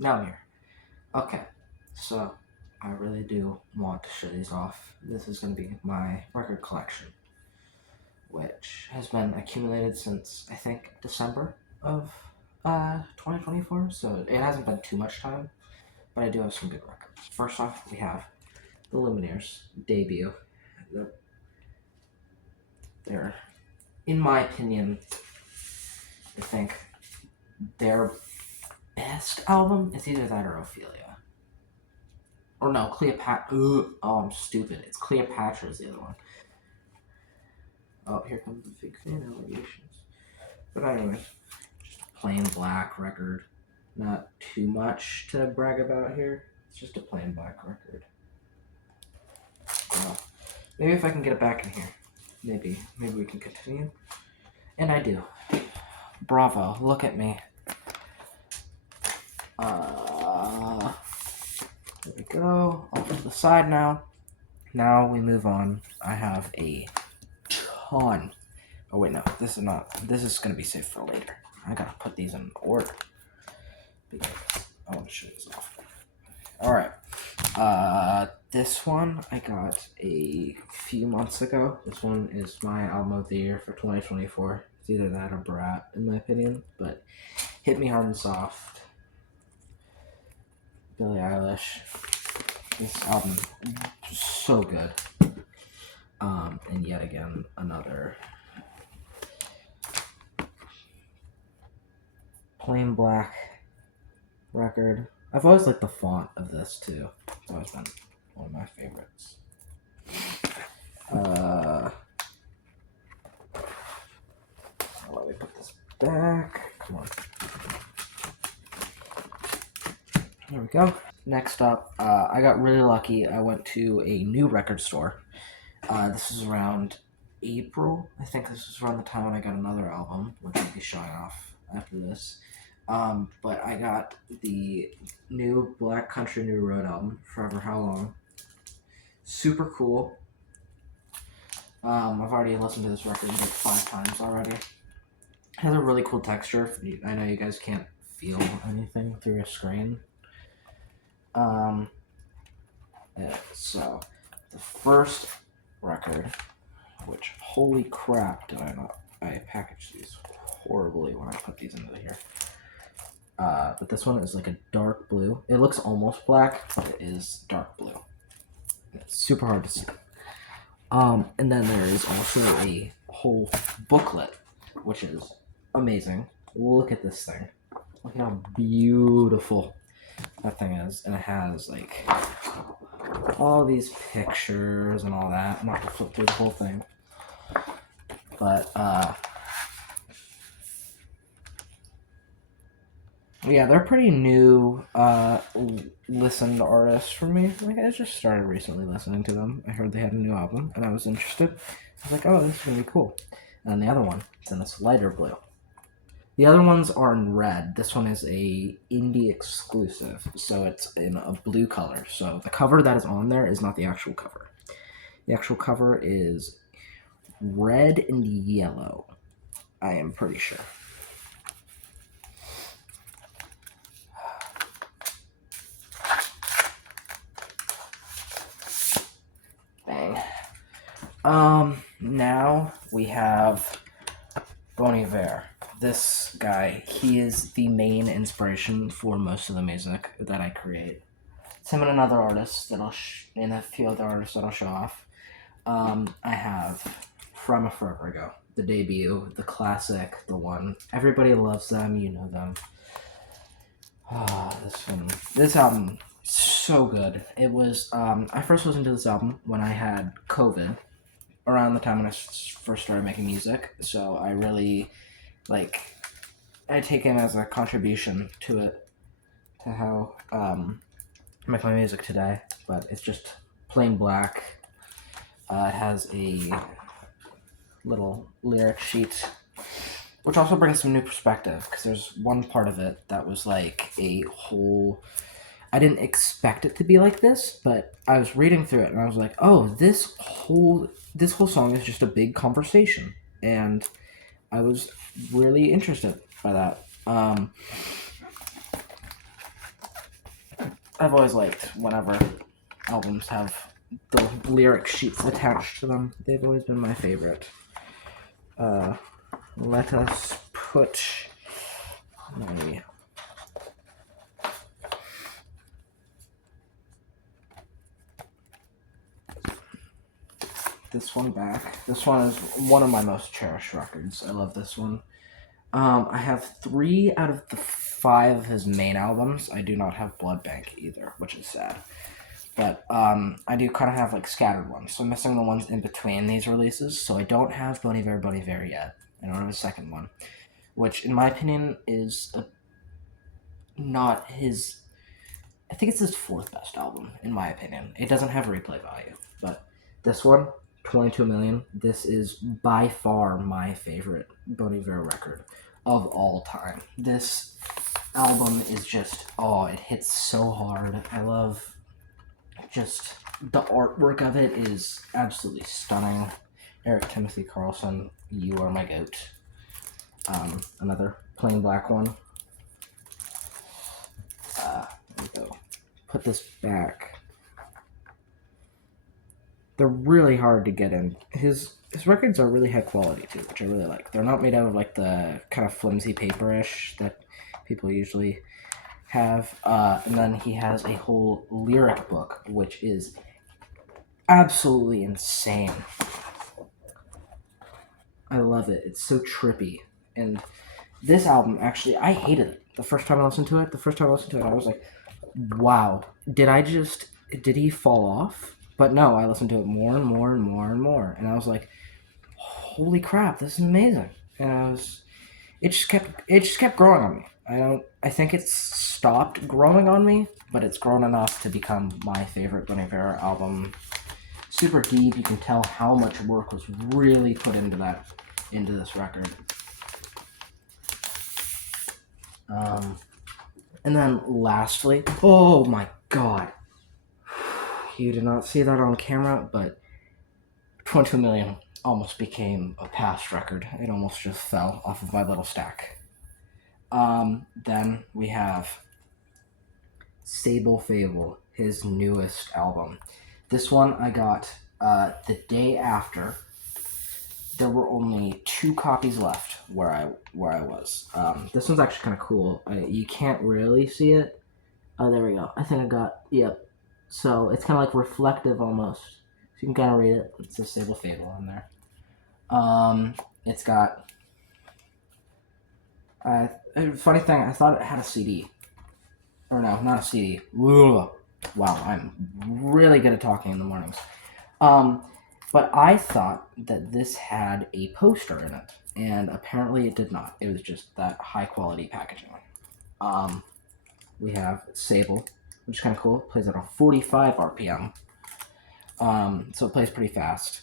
Now I'm here. Okay, so I really do want to show these off. This is going to be my record collection, which has been accumulated since I think December of 2024. So it hasn't been too much time, but I do have some good records. First off, we have the Lumineers debut. They're, they're in my opinion, I think their best album is either that or Ophelia. Or no, Cleopatra. Oh, I'm stupid. It's Cleopatra's the other one. Oh, here comes the fake fan allegations. But anyways, just a plain black record. Not too much to brag about here. It's just a plain black record. Well, maybe if I can get it back in here, maybe we can continue. And I do. Bravo! Look at me. There we go. Off to the side now. Now we move on. I have a ton. Oh wait, no. This is not. This is gonna be saved for later. I gotta put these in order because I want to show these off. All right. This one I got a few months ago. This one is my album of the year for 2024. It's either that or Brat, in my opinion. But Hit Me Hard and Soft. Billie Eilish. This album is so good. And yet again, another plain black record. I've always liked the font of this too. It's always been one of my favorites. Let me put this back. Come on. There we go. Next up, I got really lucky. I went to a new record store. This is around April. I think this was around the time when I got another album, which I'll be showing off after this. But I got the new Black Country New Road album, Forever How Long. Super cool. I've already listened to this record like 5 times already. It has a really cool texture. I know you guys can't feel anything through a screen. So the first record, which holy crap did I not, I packaged these horribly when I put these into here. But this one is like a dark blue. It looks almost black, but it is dark blue. It's super hard to see. And then there is also a whole booklet, which is amazing. Look at this thing. Look at how beautiful that thing is. And it has like all these pictures and all that. I'm not gonna flip through the whole thing. But yeah, they're pretty new listened artists for me. Like I just started recently listening to them. I heard they had a new album and I was interested. I was like, oh, this is gonna be cool. And the other one is in this lighter blue. The other ones are in red. This one is a indie exclusive, so it's in a blue color. So the cover that is on there is not the actual cover. The actual cover is red and yellow. I am pretty sure. Bang. Now we have Bon Iver. This guy, he is the main inspiration for most of the music that I create. It's him and another artist that and a few other artists that I'll show off. I have From Forever Ago, the debut, the classic, the one everybody loves them. You know them. This album, so good. It was. I first listened to this album when I had COVID, around the time when I first started making music. So I really I take him as a contribution to it, to how I make my music today. But it's just plain black. It has a little lyric sheet, which also brings some new perspective, because there's one part of it that was like a whole. I didn't expect it to be like this, but I was reading through it and I was like, oh, this whole song is just a big conversation, and I was really interested by that. I've always liked whenever albums have the lyric sheets attached to them. They've always been my favorite. Let us put my this one back. This one is one of my most cherished records. I love this one. I have 3 out of the 5 of his main albums. I do not have Blood Bank either, which is sad. But I do kind of have like scattered ones. So I'm missing the ones in between these releases. So I don't have Bon Iver yet. I don't have a second one, which in my opinion is not his. I think it's his 4th best album in my opinion. It doesn't have replay value, but this one, 22 Million. This is by far my favorite Bon Iver record of all time. This album is just, it hits so hard. I love just the artwork of it is absolutely stunning. Eric Timothy Carlson, you are my goat. Another plain black one. There we go. Put this back. They're really hard to get in. His records are really high quality too, which I really like. They're not made out of like the kind of flimsy paperish that people usually have. And then he has a whole lyric book, which is absolutely insane. I love it. It's so trippy. And this album, actually, I hated it. The first time I listened to it, I was like, wow, did he fall off? But no, I listened to it more and more and more and more. And I was like, holy crap, this is amazing. And it just kept growing on me. I think it's stopped growing on me, but it's grown enough to become my favorite Bon Iver album. Super deep. You can tell how much work was really put into this record. And then lastly, oh my god, you did not see that on camera, but 22 Million almost became a past record. It almost just fell off of my little stack. Then we have Sable Fable, his newest album. This one I got the day after. There were only 2 copies left where I was. This one's actually kind of cool. You can't really see it. Oh, there we go. I think I got, yep. So it's kind of like reflective almost. So you can kind of read it. It's a Sable Fable in there. It's got, funny thing, I thought it had a CD. Or no, not a CD. Ugh. Wow, I'm really good at talking in the mornings. But I thought that this had a poster in it, and apparently it did not. It was just that high quality packaging. We have Sable, which is kind of cool. It plays at a 45 RPM, so it plays pretty fast.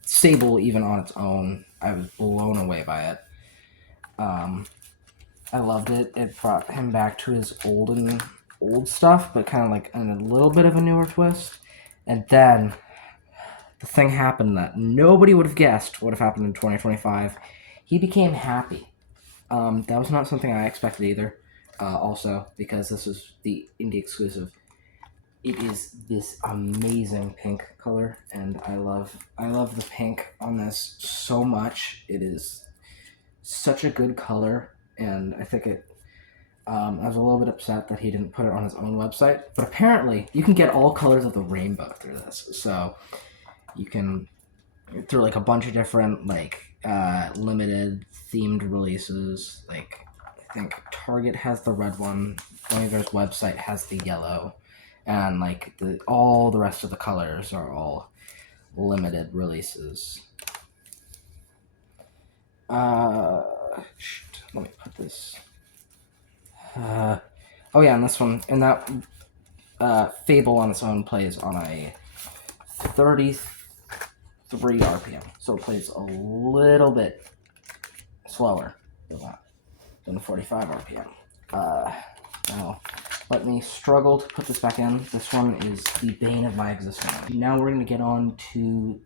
Sable, even on its own, I was blown away by it. I loved it. It brought him back to his old stuff, but kind of like in a little bit of a newer twist. And then the thing happened that nobody would have guessed would have happened in 2025. He became happy. That was not something I expected either. Also, because this is the indie exclusive. It is this amazing pink color, and I love the pink on this so much. It is such a good color, and I think it. I was a little bit upset that he didn't put it on his own website, but apparently you can get all colors of the rainbow through this. So you can, through like a bunch of different like limited themed releases. Like I think Target has the red one, Bon Iver's website has the yellow, and like all the rest of the colors are all limited releases. Let me put this. Oh yeah, and this one, and that Fable on its own plays on a 33 RPM, so it plays a little bit slower than 45 RPM. Now, let me struggle to put this back in. This one is the bane of my existence. Now we're going to get on to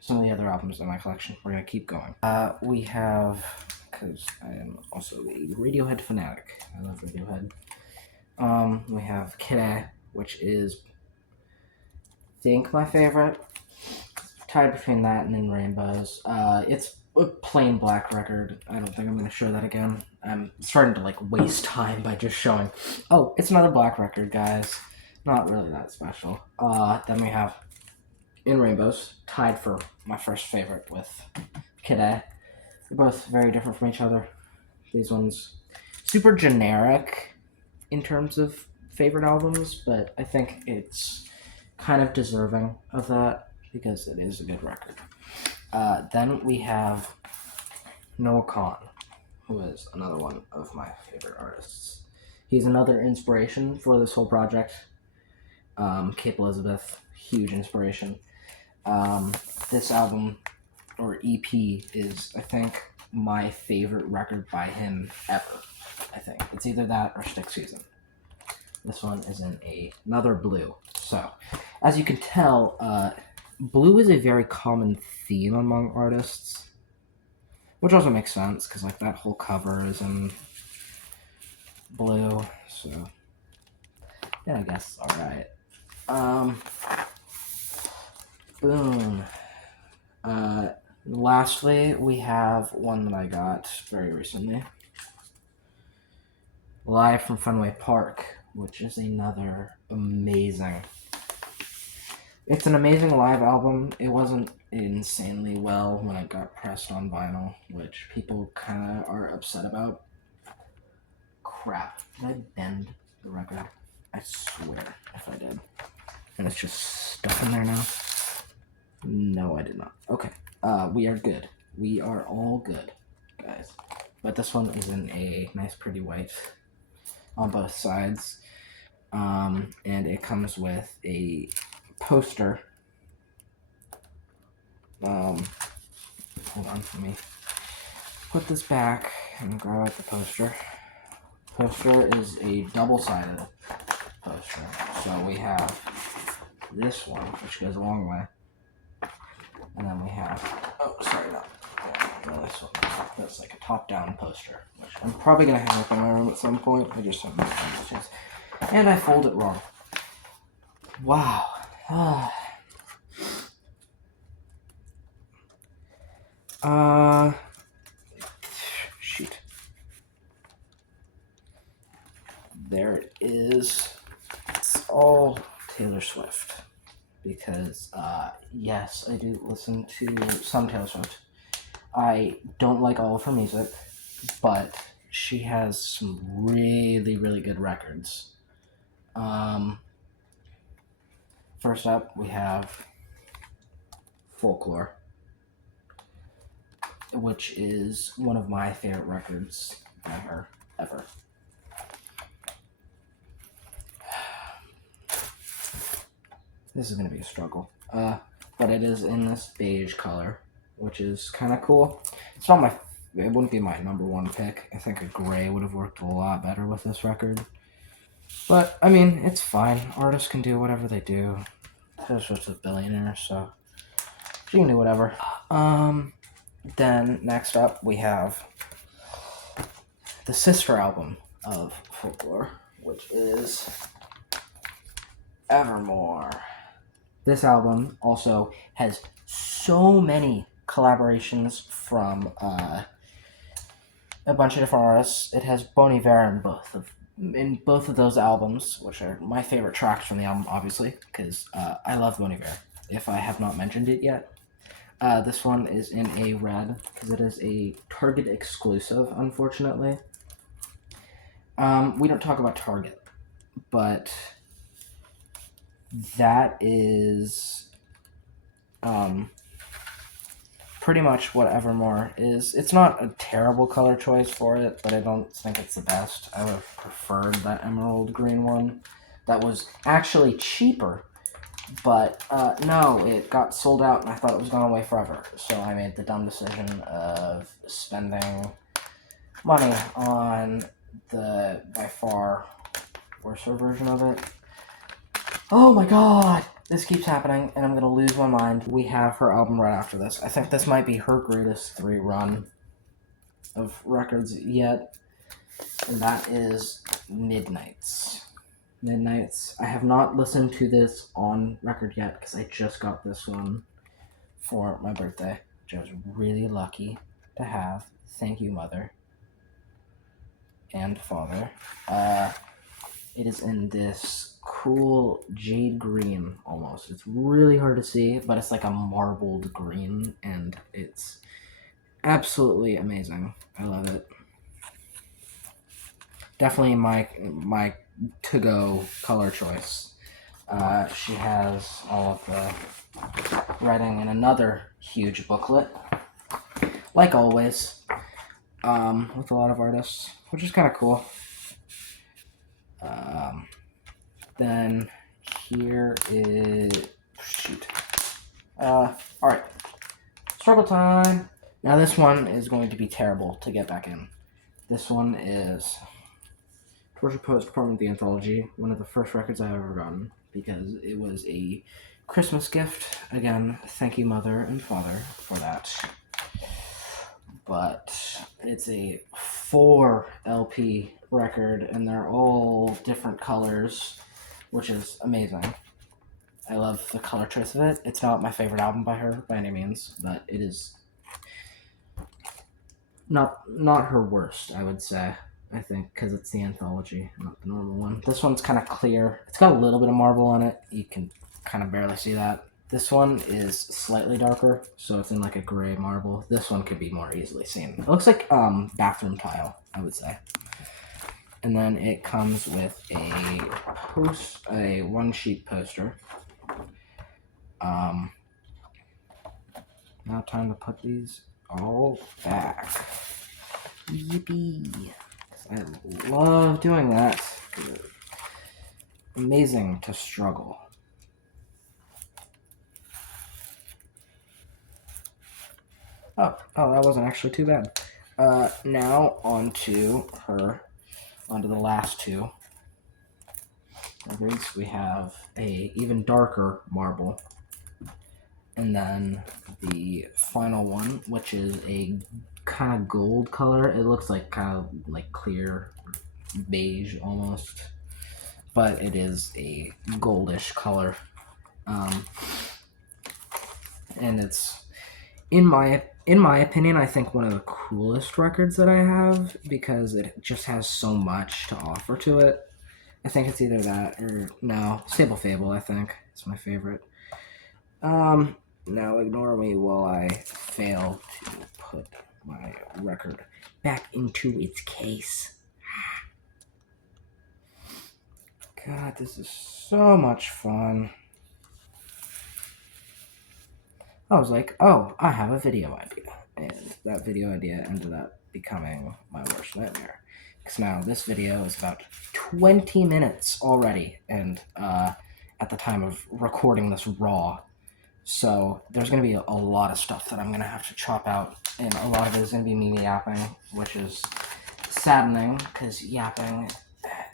some of the other albums in my collection. We're going to keep going. We have because I am also a Radiohead fanatic. I love Radiohead. We have Kid A, which is, I think, my favorite. Tied between that and In Rainbows. It's a plain black record. I don't think I'm going to show that again. I'm starting to like waste time by just showing. Oh, it's another black record, guys. Not really that special. Then we have In Rainbows, tied for my first favorite with Kid A. They're both very different from each other. These ones super generic in terms of favorite albums, but I think it's kind of deserving of that because it is a good record. Then we have Noah Kahan, who is another one of my favorite artists. He's another inspiration for this whole project. Cape Elizabeth, huge inspiration. This album, or EP, is, I think, my favorite record by him ever. I think it's either that or Stick Season. This one is in another blue. So, as you can tell, blue is a very common theme among artists, which also makes sense because like that whole cover is in blue. So, yeah, I guess all right. Boom. Lastly, we have one that I got very recently. Live from Fenway Park, which is another amazing. It's an amazing live album. It wasn't insanely well when it got pressed on vinyl, which people kind of are upset about. Crap. Did I bend the record? I swear if I did. And it's just stuck in there now. No, I did not. Okay. We are good. We are all good, guys. But this one is in a nice pretty white on both sides. And it comes with a poster. Hold on, let me put this back and grab out the poster. Poster is a double-sided poster. So we have this one, which goes a long way. And then we have, this one. That's like a top-down poster, which I'm probably going to hang up in my room at some point. I just haven't had a chance. And I fold it wrong. Wow. Shoot. There it is. It's all Taylor Swift. Because, yes, I do listen to some Taylor Swift. I don't like all of her music, but she has some really, really good records. First up, we have Folklore, which is one of my favorite records by her ever. This is going to be a struggle. But it is in this beige color, which is kind of cool. It's not it wouldn't be my number one pick. I think a gray would have worked a lot better with this record. But, I mean, it's fine. Artists can do whatever they do. Taylor Swift's a billionaire, so she can do whatever. Then, next up, we have the sister album of Folklore, which is Evermore. This album also has so many collaborations from a bunch of different artists. It has Bon Iver in both of those albums, which are my favorite tracks from the album, obviously, because I love Bon Iver, if I have not mentioned it yet. This one is in a red, because it is a Target exclusive, unfortunately. We don't talk about Target, but that is pretty much what Evermore is. It's not a terrible color choice for it, but I don't think it's the best. I would have preferred that emerald green one. That was actually cheaper, but no, it got sold out and I thought it was going away forever. So I made the dumb decision of spending money on the by far worser version of it. Oh my god! This keeps happening, and I'm going to lose my mind. We have her album right after this. I think this might be her greatest 3 run. of records yet, and that is Midnights. Midnights. I have not listened to this on record yet because I just got this one for my birthday, which I was really lucky to have. Thank you, Mother and Father. It is in this cool jade green almost. It's really hard to see, but it's like a marbled green, and it's absolutely amazing. I love it. Definitely my to-go color choice. She has all of the writing in another huge booklet, like always, with a lot of artists, which is kind of cool. Then here is shoot. All right, struggle time. Now this one is going to be terrible to get back in. This one is Torture Poet's Performing the Anthology, one of the first records I've ever gotten, because it was a Christmas gift. Again, thank you, Mother and Father, for that. But it's a 4 LP record, and they're all different colors, which is amazing. I love the color choice of it. It's not my favorite album by her by any means, but it is not her worst, I would say. I think because it's the anthology, not the normal one. This one's kind of clear. It's got a little bit of marble on it. You can kind of barely see that. This one is slightly darker, so it's in like a gray marble. This one could be more easily seen. It looks like bathroom tile, I would say. And then it comes with a one sheet poster. Now time to put these all back. Yippee! I love doing that. Amazing to struggle. Oh, that wasn't actually too bad. Now onto the last two records. We have a even darker marble, and then the final one, which is a kind of gold color. It looks like kind of like clear beige almost, but it is a goldish color, and it's in my opinion, I think one of the coolest records that I have because it just has so much to offer to it. I think it's either that or no, Stable Fable. I think it's my favorite. Now ignore me while I fail to put my record back into its case. God, this is so much fun. I was like, oh, I have a video idea. And that video idea ended up becoming my worst nightmare. Because now this video is about 20 minutes already, and at the time of recording this raw. So there's going to be a lot of stuff that I'm going to have to chop out, and a lot of it is going to be me yapping, which is saddening, because yapping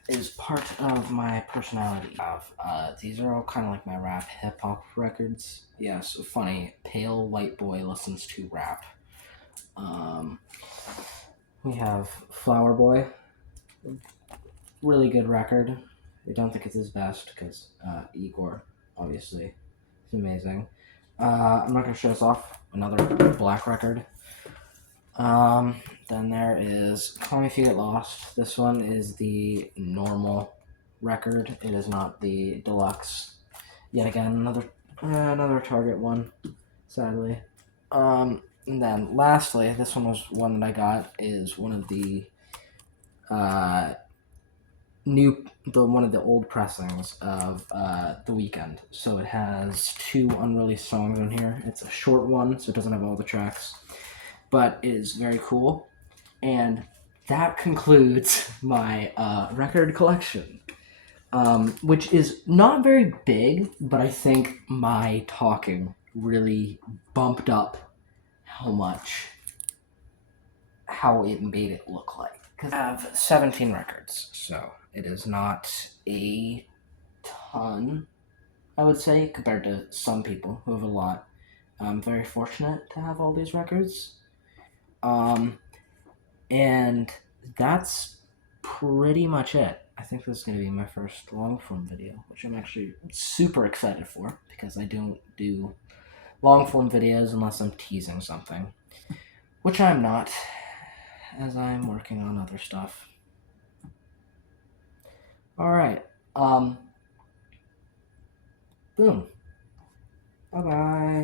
is part of my personality. These are all kind of like my rap hip-hop records. Yeah, so funny, pale white boy listens to rap. We have Flower Boy, really good record. I don't think it's his best, because Igor, obviously, is amazing. I'm not going to show this off. Another black record. Then there is Call Me If You Get Lost. This one is the normal record. It is not the deluxe. Yet again, another Target one, sadly. And then lastly, this one was one that I got, is one of the one of the old pressings of The Weeknd. So it has 2 unreleased songs on here. It's a short one, so it doesn't have all the tracks, but it is very cool. And that concludes my record collection, which is not very big, but I think my talking really bumped up how it made it look like. Because I have 17 records, so it is not a ton, I would say, compared to some people who have a lot. I'm very fortunate to have all these records. And that's pretty much it. I think this is going to be my first long form video, which I'm actually super excited for because I don't do long form videos unless I'm teasing something, which I'm not, as I'm working on other stuff. All right. Boom. Bye bye.